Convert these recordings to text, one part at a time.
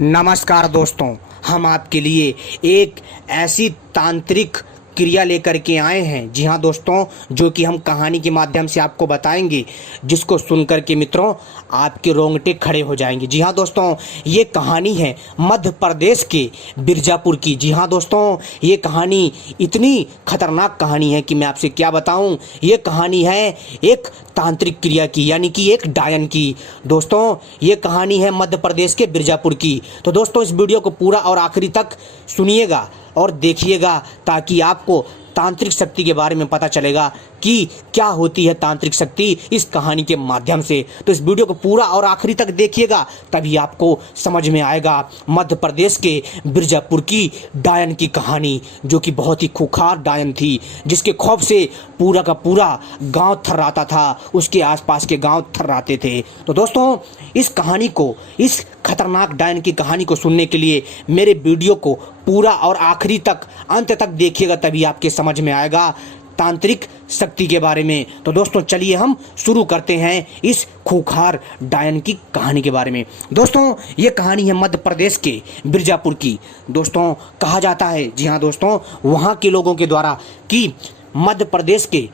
नमस्कार दोस्तों, हम आपके लिए एक ऐसी तांत्रिक क्रिया लेकर के आए हैं। जी हाँ दोस्तों, जो कि हम कहानी के माध्यम से आपको बताएंगे, जिसको सुनकर के मित्रों आपके रोंगटे खड़े हो जाएंगे। जी हाँ दोस्तों, ये कहानी है मध्य प्रदेश के बिरजापुर की। जी हाँ दोस्तों, ये कहानी इतनी खतरनाक कहानी है कि मैं आपसे क्या बताऊं। ये कहानी है एक तांत्रिक क्रिया की, यानी कि एक डायन की। दोस्तों, ये कहानी है मध्य प्रदेश के बिरजापुर की। तो दोस्तों, इस वीडियो को पूरा और आखिरी तक सुनिएगा और देखिएगा, ताकि आपको तांत्रिक शक्ति के बारे में पता चलेगा कि क्या होती है तांत्रिक शक्ति इस कहानी के माध्यम से। तो इस वीडियो को पूरा और आखिरी तक देखिएगा, तभी आपको समझ में आएगा मध्य प्रदेश के बिरजापुर की डायन की कहानी, जो कि बहुत ही खूंखार डायन थी, जिसके खौफ से पूरा का पूरा गांव थर्राता था, उसके आसपास के गांव थर्राते थे। तो दोस्तों, इस कहानी को, इस खतरनाक डायन की कहानी को सुनने के लिए मेरे वीडियो को पूरा और आखिरी तक, अंत तक देखिएगा, तभी आपके समझ में आएगा तांत्रिक शक्ति के बारे में। तो दोस्तों, चलिए हम शुरू करते हैं इस खूंखार डायन की कहानी के बारे में। दोस्तों, ये कहानी है मध्य प्रदेश के बिरजापुर की। दोस्तों, कहा जाता है, जी हाँ दोस्तों, वहाँ के लोगों के द्वारा कि मध्य प्रदेश के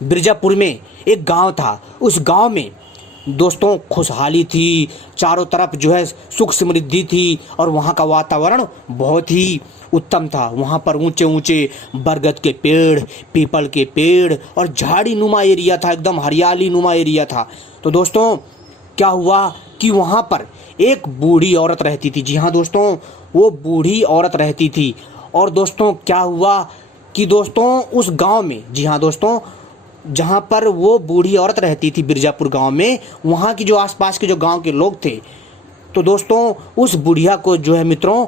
बिरजापुर में एक गांव था। उस गांव में दोस्तों खुशहाली थी, चारों तरफ जो है सुख समृद्धि थी, और वहाँ का वातावरण बहुत ही उत्तम था। वहाँ पर ऊंचे ऊंचे बरगद के पेड़, पीपल के पेड़ और झाड़ी नुमा एरिया था, एकदम हरियाली नुमा एरिया था। तो दोस्तों, क्या हुआ कि वहाँ पर एक बूढ़ी औरत रहती थी। जी हाँ दोस्तों, वो बूढ़ी औरत रहती थी। और दोस्तों, क्या हुआ कि दोस्तों उस गाँव में, जी हाँ दोस्तों, जहाँ पर वो बूढ़ी औरत रहती थी बिरजापुर गांव में, वहाँ की जो आसपास के जो गांव के लोग थे, तो दोस्तों उस बुढ़िया को जो है मित्रों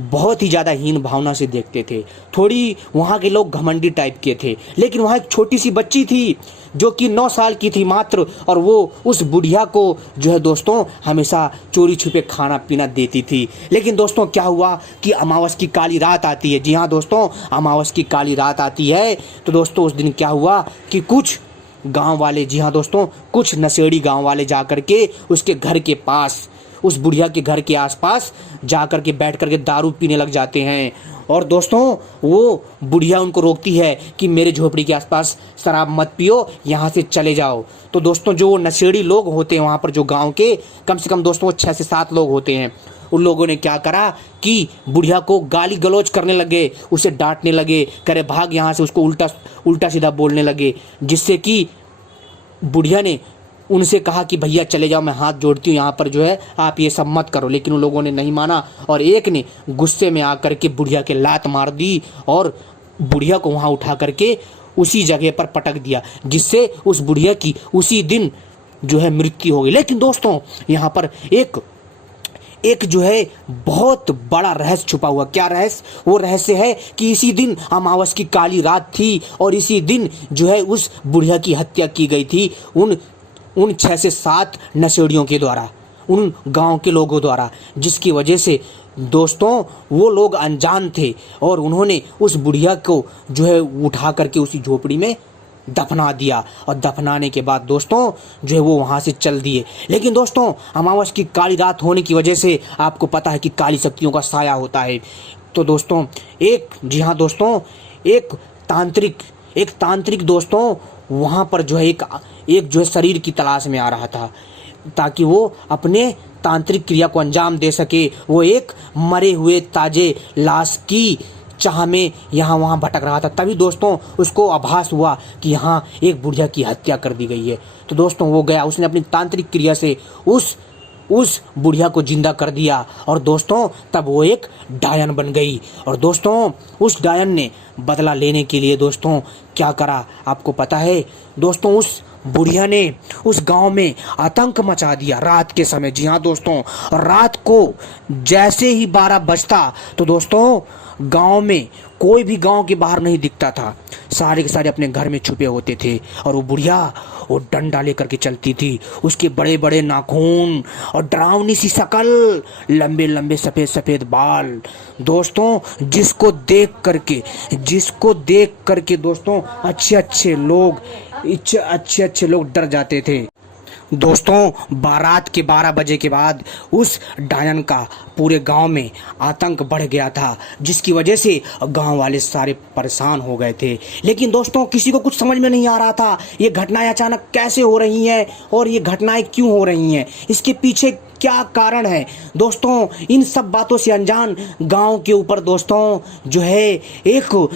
बहुत ही ज़्यादा हीन भावना से देखते थे। थोड़ी वहाँ के लोग घमंडी टाइप के थे। लेकिन वहाँ एक छोटी सी बच्ची थी जो कि 9 साल की थी मात्र, और वो उस बुढ़िया को जो है दोस्तों हमेशा चोरी छुपे खाना पीना देती थी। लेकिन दोस्तों, क्या हुआ कि अमावस की काली रात आती है। जी हाँ दोस्तों, अमावस की काली रात आती है। तो दोस्तों, उस दिन क्या हुआ कि कुछ गांव वाले, जी हाँ दोस्तों, कुछ नशेड़ी गांव वाले जा करके उसके घर के पास, उस बुढ़िया के घर के आसपास जा करके बैठ करके दारू पीने लग जाते हैं। और दोस्तों, वो बुढ़िया उनको रोकती है कि मेरे झोपड़ी के आसपास शराब मत पियो, यहाँ से चले जाओ। तो दोस्तों, जो नशेड़ी लोग होते हैं वहाँ पर, जो गांव के कम से कम दोस्तों 6 से 7 लोग होते हैं, उन लोगों ने क्या करा कि बुढ़िया को गाली गलौज करने लगे, उसे डांटने लगे, करे भाग यहाँ से, उसको उल्टा सीधा बोलने लगे, जिससे कि बुढ़िया ने उनसे कहा कि भैया चले जाओ, मैं हाथ जोड़ती हूँ, यहाँ पर जो है आप ये सब मत करो। लेकिन उन लोगों ने नहीं माना, और एक ने गुस्से में आकर के बुढ़िया के लात मार दी और बुढ़िया को वहाँ उठा करके उसी जगह पर पटक दिया, जिससे उस बुढ़िया की उसी दिन जो है मृत्यु हो गई। लेकिन दोस्तों, यहाँ पर एक जो है बहुत बड़ा रहस्य छुपा हुआ। क्या रहस्य? वो रहस्य है कि इसी दिन अमावस की काली रात थी, और इसी दिन जो है उस बुढ़िया की हत्या की गई थी उन 6 से 7 नशेड़ियों के द्वारा, उन गांव के लोगों द्वारा, जिसकी वजह से दोस्तों वो लोग अनजान थे, और उन्होंने उस बुढ़िया को जो है उठा करके उसी झोपड़ी में दफना दिया। और दफनाने के बाद दोस्तों जो है वो वहाँ से चल दिए। लेकिन दोस्तों, अमावस की काली रात होने की वजह से आपको पता है कि काली शक्तियों का साया होता है। तो दोस्तों जी हाँ दोस्तों, एक तांत्रिक दोस्तों वहाँ पर जो है एक जो है शरीर की तलाश में आ रहा था, ताकि वो अपने तांत्रिक क्रिया को अंजाम दे सके। वो एक मरे हुए ताजे लाश की चाह में यहाँ वहाँ भटक रहा था। तभी दोस्तों उसको आभास हुआ कि यहाँ एक बुढ़िया की हत्या कर दी गई है। तो दोस्तों वो गया, उसने अपनी तांत्रिक क्रिया से उस बुढ़िया को जिंदा कर दिया, और दोस्तों तब वो एक डायन बन गई। और दोस्तों, उस डायन ने बदला लेने के लिए दोस्तों क्या करा आपको पता है? दोस्तों, उस बुढ़िया ने उस गांव में आतंक मचा दिया रात के समय। जी हाँ दोस्तों, रात को जैसे ही 12 बजता तो दोस्तों गांव में कोई भी गांव के बाहर नहीं दिखता था, सारे के सारे अपने घर में छुपे होते थे। और वो बुढ़िया वो डंडा लेकर के चलती थी, उसके बड़े बड़े नाखून और डरावनी सी शक्ल, लंबे लंबे सफ़ेद सफ़ेद बाल। दोस्तों, जिसको देख करके दोस्तों अच्छे अच्छे लोग डर जाते थे। दोस्तों बारात के 12 बजे के बाद उस डायन का पूरे गांव में आतंक बढ़ गया था, जिसकी वजह से गांव वाले सारे परेशान हो गए थे। लेकिन दोस्तों किसी को कुछ समझ में नहीं आ रहा था ये घटनाएं अचानक कैसे हो रही हैं और ये घटनाएं क्यों हो रही हैं, इसके पीछे क्या कारण है। दोस्तों इन सब बातों से अनजान गांव के ऊपर दोस्तों जो है एक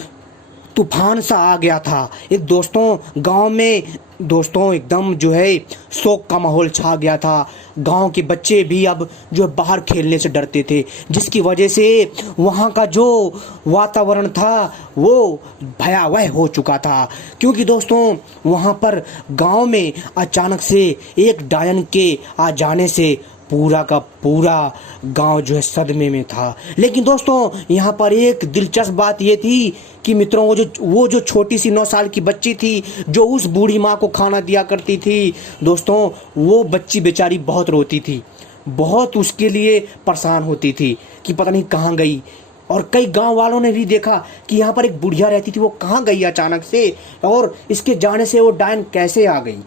तूफान सा आ गया था। एक दोस्तों गांव में दोस्तों एकदम जो है शोक का माहौल छा गया था। गांव के बच्चे भी अब जो बाहर खेलने से डरते थे, जिसकी वजह से वहां का जो वातावरण था वो भयावह हो चुका था। क्योंकि दोस्तों वहां पर गांव में अचानक से एक डायन के आ जाने से पूरा का पूरा गांव जो है सदमे में था। लेकिन दोस्तों यहाँ पर एक दिलचस्प बात ये थी कि मित्रों वो जो छोटी सी 9 साल की बच्ची थी जो उस बूढ़ी माँ को खाना दिया करती थी, दोस्तों वो बच्ची बेचारी बहुत रोती थी, बहुत उसके लिए परेशान होती थी कि पता नहीं कहाँ गई। और कई गांव वालों ने भी देखा कि यहाँ पर एक बुढ़िया रहती थी, वो कहाँ गई अचानक से और इसके जाने से वो डायन कैसे आ गई।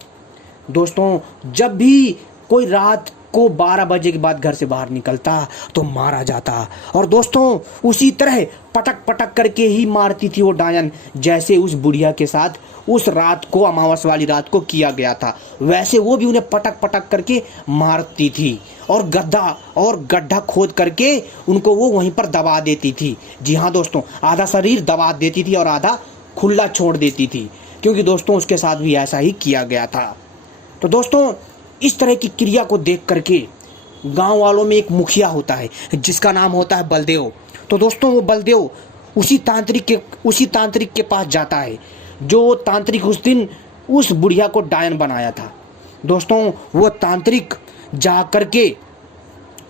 दोस्तों जब भी कोई रात को 12 बजे के बाद घर से बाहर निकलता तो मारा जाता, और दोस्तों उसी तरह पटक पटक करके ही मारती थी वो डायन, जैसे उस बुढ़िया के साथ उस रात को अमावस वाली रात को किया गया था, वैसे वो भी उन्हें पटक पटक करके मारती थी और गड्ढा खोद करके उनको वो वहीं पर दबा देती थी। जी हाँ दोस्तों, आधा शरीर दबा देती थी और आधा खुला छोड़ देती थी, क्योंकि दोस्तों उसके साथ भी ऐसा ही किया गया था। तो दोस्तों इस तरह की क्रिया को देख करके गांव वालों में एक मुखिया होता है जिसका नाम होता है बलदेव। तो दोस्तों वो बलदेव उसी तांत्रिक के पास जाता है जो तांत्रिक उस दिन उस बुढ़िया को डायन बनाया था। दोस्तों वो तांत्रिक जा करके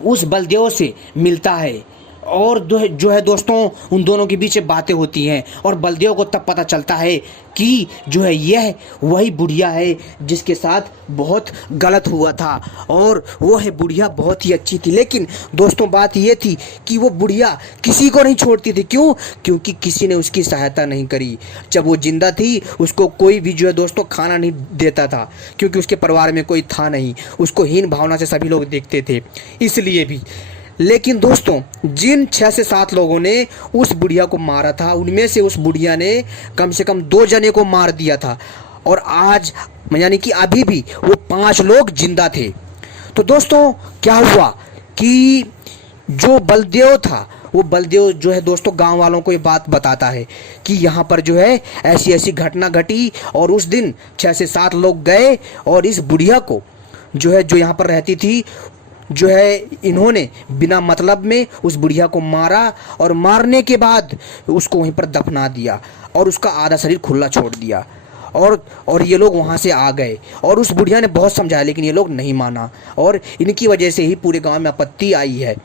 उस बलदेव से मिलता है और जो है दोस्तों उन दोनों के बीच बातें होती हैं, और बलदेव को तब पता चलता है कि जो है यह वही बुढ़िया है जिसके साथ बहुत गलत हुआ था, और वो है बुढ़िया बहुत ही अच्छी थी। लेकिन दोस्तों बात ये थी कि वो बुढ़िया किसी को नहीं छोड़ती थी। क्यों? क्योंकि किसी ने उसकी सहायता नहीं करी। जब वो जिंदा थी उसको कोई भी जो है दोस्तों खाना नहीं देता था, क्योंकि उसके परिवार में कोई था नहीं, उसको हीन भावना से सभी लोग देखते थे, इसलिए भी। लेकिन दोस्तों जिन 6 से 7 लोगों ने उस बुढ़िया को मारा था, उनमें से उस बुढ़िया ने कम से कम 2 जने को मार दिया था, और आज यानी कि अभी भी वो 5 लोग जिंदा थे। तो दोस्तों क्या हुआ कि जो बलदेव था, वो बलदेव जो है दोस्तों गांव वालों को ये बात बताता है कि यहाँ पर जो है ऐसी ऐसी घटना घटी, और उस दिन 6 से 7 लोग गए और इस बुढ़िया को जो है जो यहाँ पर रहती थी जो है इन्होंने बिना मतलब में उस बुढ़िया को मारा, और मारने के बाद उसको वहीं पर दफना दिया और उसका आधा शरीर खुला छोड़ दिया। और ये लोग वहाँ से आ गए, और उस बुढ़िया ने बहुत समझाया लेकिन ये लोग नहीं माना, और इनकी वजह से ही पूरे गांव में आपत्ति आई है।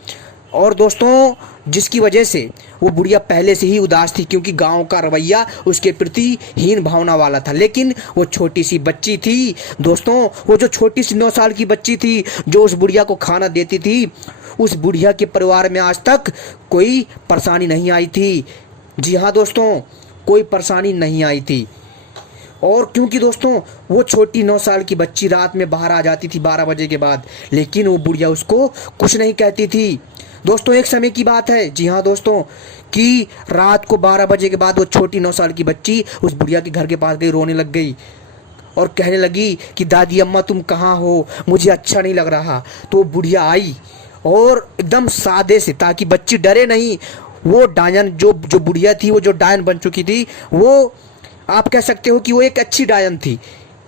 और दोस्तों जिसकी वजह से वो बुढ़िया पहले से ही उदास थी, क्योंकि गांव का रवैया उसके प्रति हीन भावना वाला था। लेकिन वो छोटी सी बच्ची थी दोस्तों, वो जो छोटी सी 9 साल की बच्ची थी जो उस बुढ़िया को खाना देती थी, उस बुढ़िया के परिवार में आज तक कोई परेशानी नहीं आई थी। जी हाँ दोस्तों, कोई परेशानी नहीं आई थी। और क्योंकि दोस्तों वो छोटी 9 साल की बच्ची रात में बाहर आ जाती थी 12 बजे के बाद, लेकिन वो बुढ़िया उसको कुछ नहीं कहती थी। दोस्तों एक समय की बात है, जी हाँ दोस्तों, कि रात को 12 बजे के बाद वो छोटी 9 साल की बच्ची उस बुढ़िया के घर के पास गई, रोने लग गई और कहने लगी कि दादी अम्मा तुम कहाँ हो, मुझे अच्छा नहीं लग रहा। तो वो बुढ़िया आई और एकदम सादे से, ताकि बच्ची डरे नहीं, वो डायन जो बुढ़िया थी, वो जो डायन बन चुकी थी, वो आप कह सकते हो कि वो एक अच्छी डायन थी।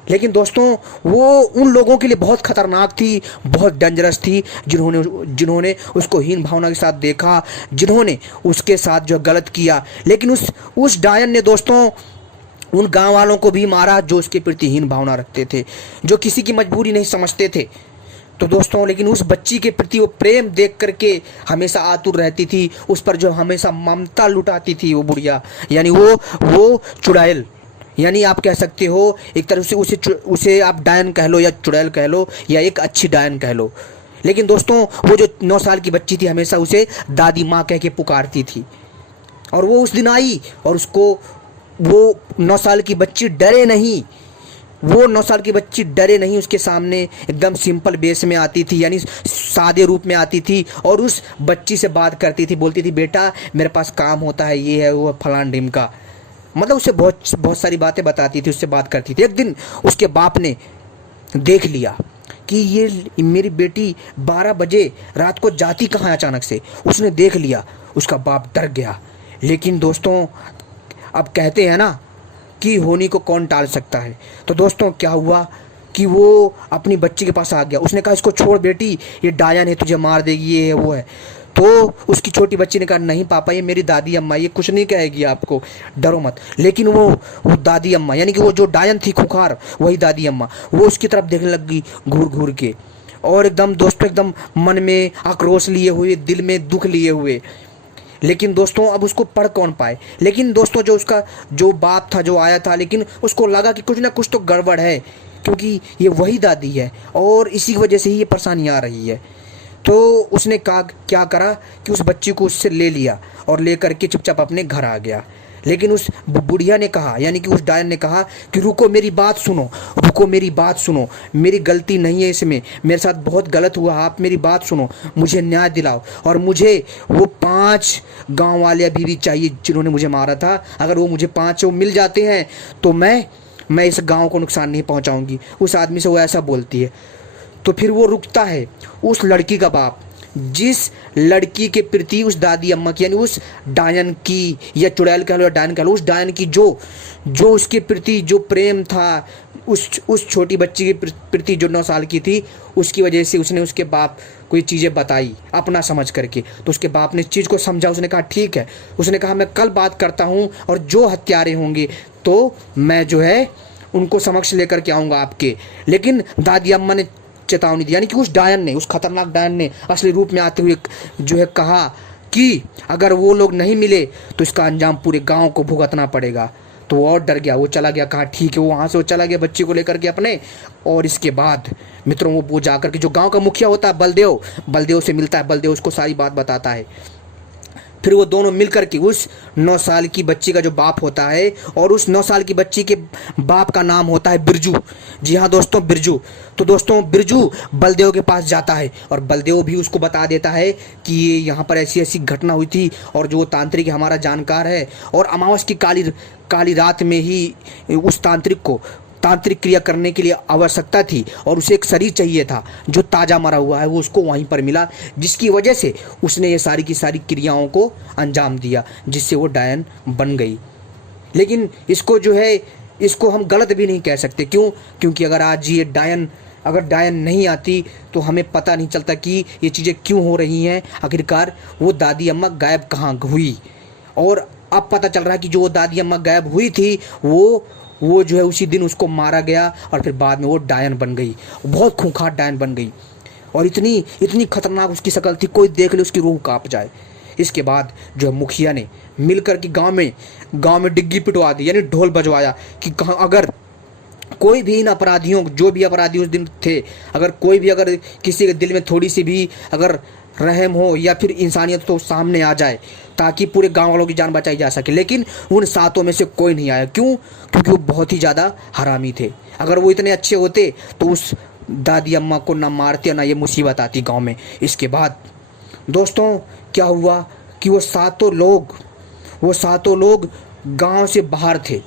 लेकिन दोस्तों वो उन लोगों के लिए बहुत खतरनाक थी, बहुत डेंजरस थी, जिन्होंने उसको हीन भावना के साथ देखा, जिन्होंने उसके साथ जो गलत किया। लेकिन उस डायन ने दोस्तों उन गांव वालों को भी मारा जो उसके प्रति हीन भावना रखते थे, जो किसी की मजबूरी नहीं समझते थे। तो दोस्तों लेकिन उस बच्ची के प्रति वो प्रेम देख करके हमेशा आतुर रहती थी, उस पर जो हमेशा ममता लुटाती थी वो बुढ़िया, यानी वो चुड़ैल, यानी आप कह सकते हो एक तरह से उसे आप डायन कह लो या चुड़ैल कह लो या एक अच्छी डायन कह लो। लेकिन दोस्तों वो जो 9 साल की बच्ची थी हमेशा उसे दादी माँ कह के पुकारती थी, और वो उस दिन आई और उसको वो 9 साल की बच्ची डरे नहीं, वो 9 साल की बच्ची डरे नहीं उसके सामने, एकदम सिंपल बेस में आती थी, यानी सादे रूप में आती थी और उस बच्ची से बात करती थी, बोलती थी बेटा मेरे पास काम होता है, ये है वो फलान ढिम का, मतलब उससे बहुत सारी बातें बताती थी, उससे बात करती थी। एक दिन उसके बाप ने देख लिया कि ये मेरी बेटी 12 बजे रात को जाती कहाँ है अचानक से, उसने देख लिया, उसका बाप डर गया। लेकिन दोस्तों अब कहते हैं ना कि होनी को कौन टाल सकता है, तो दोस्तों क्या हुआ कि वो अपनी बच्ची के पास आ गया। उसने कहा इसको छोड़ बेटी, ये डायन है, तुझे मार देगी, ये है वो है। तो उसकी छोटी बच्ची ने कहा नहीं पापा ये मेरी दादी अम्मा, ये कुछ नहीं कहेगी आपको, डरो मत। लेकिन वो दादी अम्मा यानी कि वो जो डायन थी खुखार, वही दादी अम्मा, वो उसकी तरफ देखने लग गई घूर घूर के, और एकदम दोस्तों एकदम मन में आक्रोश लिए हुए, दिल में दुख लिए हुए। लेकिन दोस्तों अब उसको पढ़ कौन पाए। लेकिन दोस्तों जो उसका जो बाप था जो आया था, लेकिन उसको लगा कि कुछ ना कुछ तो गड़बड़ है, क्योंकि ये वही दादी है और इसी वजह से ही ये परेशानी आ रही है। तो उसने क्या करा कि उस बच्ची को उससे ले लिया और ले करके चुपचाप अपने घर आ गया। लेकिन उस बुढ़िया ने कहा, यानी कि उस डायन ने कहा कि रुको मेरी बात सुनो, रुको मेरी बात सुनो, मेरी गलती नहीं है इसमें, मेरे साथ बहुत गलत हुआ, आप मेरी बात सुनो, मुझे न्याय दिलाओ, और मुझे वो 5 गांव वाले अभी भी चाहिए जिन्होंने मुझे मारा था। अगर वो मुझे 5 मिल जाते हैं तो मैं इस गांव को नुकसान नहीं पहुंचाऊंगी। उस आदमी से वो ऐसा बोलती है। तो फिर वो रुकता है उस लड़की का बाप, जिस लड़की के प्रति उस दादी अम्मा की, यानी उस डायन की, या चुड़ैल कह लो या डायन कह लो, उस डायन की जो उसके प्रति जो प्रेम था, उस छोटी बच्ची के प्रति जो 9 साल की थी, उसकी वजह से उसने उसके बाप को ये चीज़ें बताई अपना समझ करके। तो उसके बाप ने इस चीज़ को समझा, उसने कहा ठीक है, उसने कहा मैं कल बात करता हूँ और जो हत्यारे होंगे तो मैं जो है उनको समक्ष लेकर के आऊँगा आपके। लेकिन दादी अम्मा ने चेतावनी दी, यानी कि उस डायन ने, उस खतरनाक डायन ने असली रूप में आते हुए जो है कहा कि अगर वो लोग नहीं मिले तो इसका अंजाम पूरे गांव को भुगतना पड़ेगा। तो वो और डर गया, वो चला गया, कहा ठीक है, वो वहाँ से वो चला गया बच्ची को लेकर के अपने। और इसके बाद मित्रों वो जाकर के जो गांव का मुखिया होता है बलदेव से मिलता है, बलदेव उसको सारी बात बताता है। फिर वो दोनों मिलकर के उस 9 साल की बच्ची का जो बाप होता है, और उस 9 साल की बच्ची के बाप का नाम होता है बिरजू। जी हाँ दोस्तों, बिरजू। तो दोस्तों बिरजू बलदेव के पास जाता है और बलदेव भी उसको बता देता है कि ये यहाँ पर ऐसी ऐसी घटना हुई थी, और जो तांत्रिक हमारा जानकार है, और अमावस की काली रात में ही उस तांत्रिक को तांत्रिक क्रिया करने के लिए आवश्यकता थी, और उसे एक शरीर चाहिए था जो ताज़ा मरा हुआ है, वो उसको वहीं पर मिला, जिसकी वजह से उसने ये सारी की सारी क्रियाओं को अंजाम दिया, जिससे वो डायन बन गई। लेकिन इसको जो है, इसको हम गलत भी नहीं कह सकते। क्यों? क्योंकि अगर आज ये अगर डायन नहीं आती तो हमें पता नहीं चलता कि ये चीज़ें क्यों हो रही हैं। आखिरकार वो दादी अम्मा गायब कहाँ हुई, और अब पता चल रहा है कि जो दादी अम्मा गायब हुई थी वो जो है उसी दिन उसको मारा गया, और फिर बाद में वो डायन बन गई, बहुत खूंखार डायन बन गई, और इतनी खतरनाक उसकी शक्ल थी, कोई देख ले उसकी रूह कांप जाए। इसके बाद जो है मुखिया ने मिलकर के गांव में डिग्गी पिटवा दी, यानी ढोल बजवाया कि कहाँ अगर कोई भी इन अपराधियों, जो भी अपराधी उस दिन थे, अगर कोई भी अगर किसी के दिल में थोड़ी सी भी अगर रहम हो या फिर इंसानियत तो सामने आ जाए, ताकि पूरे गांव वालों की जान बचाई जा सके। लेकिन उन 7 में से कोई नहीं आया। क्यों? क्योंकि वो बहुत ही ज़्यादा हरामी थे। अगर वो इतने अच्छे होते तो उस दादी अम्मा को ना मारते ना ये मुसीबत आती गांव में। इसके बाद दोस्तों क्या हुआ कि वो सातों लोग गांव से बाहर थे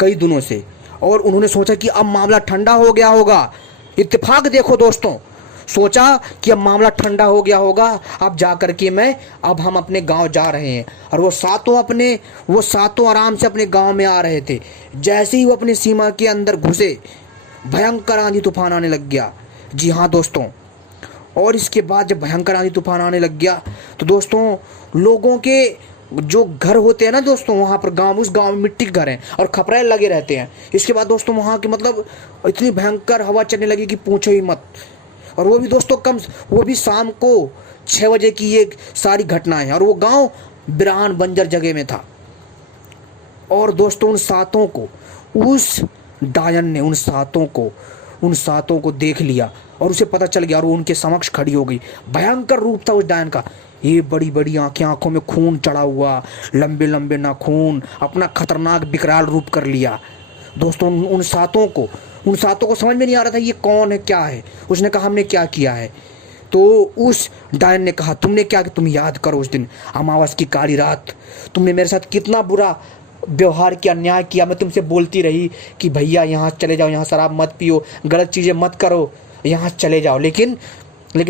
कई दिनों से, और उन्होंने सोचा कि अब मामला ठंडा हो गया होगा। इत्तेफाक देखो दोस्तों, सोचा कि अब मामला ठंडा हो गया होगा, अब जा कर के अब हम अपने गांव जा रहे हैं। और वो सातों आराम से अपने गांव में आ रहे थे। जैसे ही वो अपनी सीमा के अंदर घुसे, भयंकर आंधी तूफान आने लग गया। जी हाँ दोस्तों, और इसके बाद जब भयंकर आंधी तूफान आने लग गया तो दोस्तों लोगों के जो घर होते हैं ना दोस्तों, वहाँ पर उस गांव में मिट्टी के घर हैं और खपरेल लगे रहते हैं। इसके बाद दोस्तों वहाँ की मतलब इतनी भयंकर हवा चलने लगी कि पूछो ही मत। और वो भी दोस्तों वो भी शाम को 6 बजे की ये सारी घटनाएं हैं, और वो गांव बिरान बंजर जगह में था। और दोस्तों उन सातों को देख लिया, और उसे पता चल गया, और वो उनके समक्ष खड़ी हो गई। भयंकर रूप था उस डायन का, ये बड़ी बड़ी आंखें, आंखों में खून चढ़ा हुआ, लंबे लंबे नाखून, अपना खतरनाक विकराल रूप कर लिया। दोस्तों उन सातों को उन सातों को समझ में नहीं आ रहा था ये कौन है, क्या है। उसने कहा हमने क्या किया है। तो उस डायन ने कहा तुमने क्या कि तुम याद करो उस दिन अमावस की काली रात तुमने मेरे साथ कितना बुरा व्यवहार किया, अन्याय किया। मैं तुमसे बोलती रही कि भैया यहाँ चले जाओ, यहाँ शराब मत पियो, गलत चीज़ें मत करो, यहाँ चले जाओ, लेकिन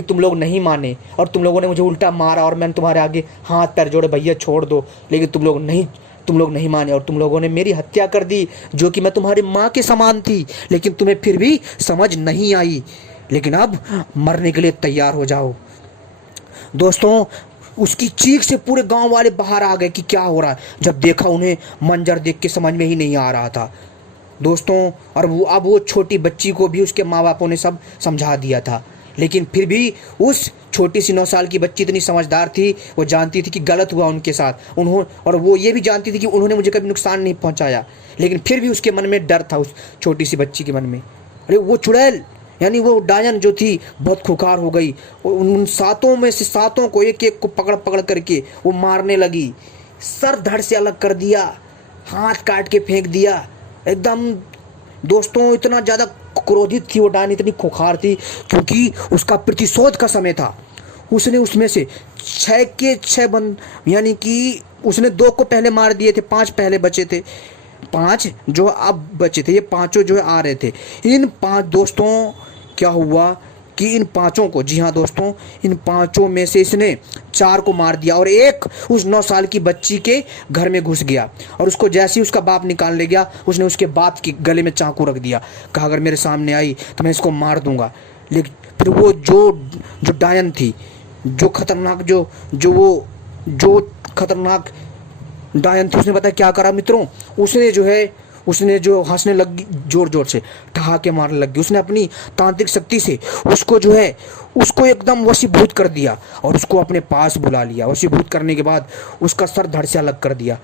तुम लोग नहीं माने और तुम लोगों ने मुझे उल्टा मारा और मैंने तुम्हारे आगे हाथ पैर जोड़े भैया छोड़ दो, लेकिन तुम लोग नहीं माने और तुम लोगों ने मेरी हत्या कर दी जो कि मैं तुम्हारी माँ के समान थी, लेकिन तुम्हें फिर भी समझ नहीं आई। लेकिन अब मरने के लिए तैयार हो जाओ। दोस्तों उसकी चीख से पूरे गांव वाले बाहर आ गए कि क्या हो रहा है। जब देखा उन्हें मंजर देख के समझ में ही नहीं आ रहा था दोस्तों। और वो छोटी बच्ची को भी उसके माँ बापों ने सब समझा दिया था, लेकिन फिर भी उस छोटी सी 9 साल की बच्ची इतनी समझदार थी, वो जानती थी कि गलत हुआ उनके साथ और वो ये भी जानती थी कि उन्होंने मुझे कभी नुकसान नहीं पहुंचाया, लेकिन फिर भी उसके मन में डर था, उस छोटी सी बच्ची के मन में। अरे वो चुड़ैल यानी वो डायन जो थी बहुत खुखार हो गई। उन सातों में से सातों को एक एक को पकड़ पकड़ करके वो मारने लगी, सर धड़ से अलग कर दिया, हाथ काट के फेंक दिया एकदम। दोस्तों इतना ज़्यादा क्रोधित थी वो डायन, इतनी खुखार थी, क्योंकि उसका प्रतिशोध का समय था। उसने उसमें से 6 के 6 यानी कि उसने 2 को पहले मार दिए थे, 5 पहले बचे थे, 5 जो अब बचे थे, ये 5 जो है आ रहे थे। इन 5 दोस्तों क्या हुआ कि इन 5 को, जी हाँ दोस्तों, इन 5 में से इसने 4 को मार दिया और एक उस 9 साल की बच्ची के घर में घुस गया और उसको जैसे ही उसका बाप निकाल ले गया, उसने उसके बाप के गले में चाकू रख दिया। कहा अगर मेरे सामने आई तो मैं इसको मार दूंगा। लेकिन फिर वो जो डायन थी, जो खतरनाक जो खतरनाक डायन थी, उसने बताया क्या करा मित्रों। उसने जो हंसने लगी, जोर जोर से ठहाके मारने लगी। उसने अपनी तांत्रिक शक्ति से उसको एकदम वशीभूत कर दिया और उसको अपने पास बुला लिया। वशीभूत करने के बाद उसका सर धड़ से अलग कर दिया।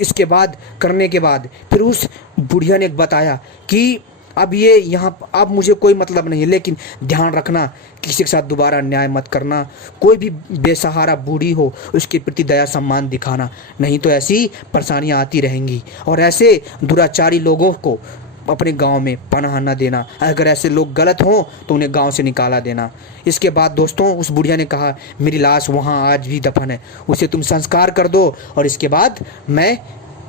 इसके बाद करने के बाद फिर उस बुढ़िया ने बताया कि अब मुझे कोई मतलब नहीं है, लेकिन ध्यान रखना किसी के साथ दोबारा अन्याय मत करना, कोई भी बेसहारा बूढ़ी हो उसके प्रति दया सम्मान दिखाना, नहीं तो ऐसी परेशानियां आती रहेंगी और ऐसे दुराचारी लोगों को अपने गांव में पनाह न देना। अगर ऐसे लोग गलत हों तो उन्हें गांव से निकाला देना। इसके बाद दोस्तों उस बुढ़िया ने कहा मेरी लाश वहाँ आज भी दफन है, उसे तुम संस्कार कर दो और इसके बाद मैं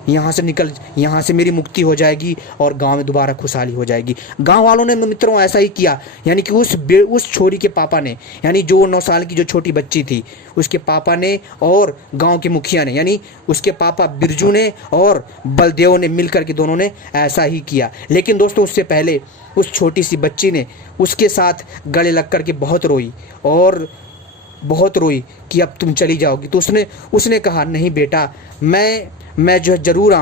यहाँ से मेरी मुक्ति हो जाएगी और गांव में दोबारा खुशहाली हो जाएगी। गांव वालों ने मित्रों ऐसा ही किया, यानी कि उस छोरी के पापा ने, यानी जो 9 साल की जो छोटी बच्ची थी, उसके पापा ने और गांव के मुखिया ने, यानी उसके पापा बिरजू ने और बलदेव ने मिलकर के दोनों ने ऐसा ही किया। लेकिन दोस्तों उससे पहले उस छोटी सी बच्ची ने उसके साथ गले लग कर के बहुत रोई कि अब तुम चली जाओगी। तो उसने कहा नहीं बेटा, मैं जो है ज़रूर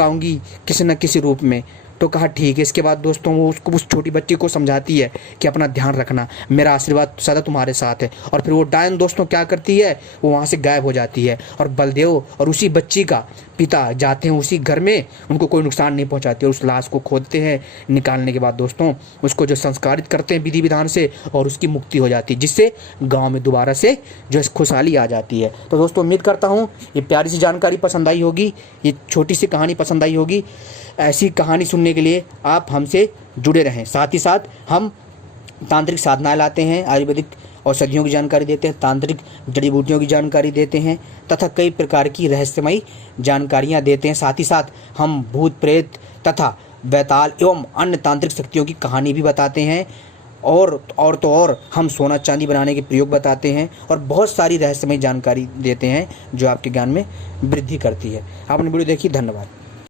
आऊँगी किसी न किसी रूप में। तो कहा ठीक है। इसके बाद दोस्तों वो उस छोटी बच्ची को समझाती है कि अपना ध्यान रखना, मेरा आशीर्वाद सदा तुम्हारे साथ है। और फिर वो डायन दोस्तों क्या करती है, वो वहाँ से गायब हो जाती है और बलदेव और उसी बच्ची का पिता जाते हैं उसी घर में, उनको कोई नुकसान नहीं पहुँचाते और उस लाश को खोदते हैं। निकालने के बाद दोस्तों उसको जो संस्कारित करते हैं विधि विधान से और उसकी मुक्ति हो जाती है, जिससे गाँव में दोबारा से जो है खुशहाली आ जाती है। तो दोस्तों उम्मीद करता हूँ ये प्यारी सी जानकारी पसंद आई होगी, ये छोटी सी कहानी पसंद आई होगी। ऐसी कहानी सुनने के लिए आप हमसे जुड़े रहें। साथ ही साथ हम तांत्रिक साधनाएं लाते हैं, आयुर्वेदिक औषधियों की जानकारी देते हैं, तांत्रिक जड़ी बूटियों की जानकारी देते हैं तथा कई प्रकार की रहस्यमयी जानकारियां देते हैं। साथ ही साथ हम भूत प्रेत तथा बैताल एवं अन्य तांत्रिक शक्तियों की कहानी भी बताते हैं और हम सोना चांदी बनाने के प्रयोग बताते हैं और बहुत सारी रहस्यमयी जानकारी देते हैं जो आपके ज्ञान में वृद्धि करती है। आपने वीडियो देखी, धन्यवाद।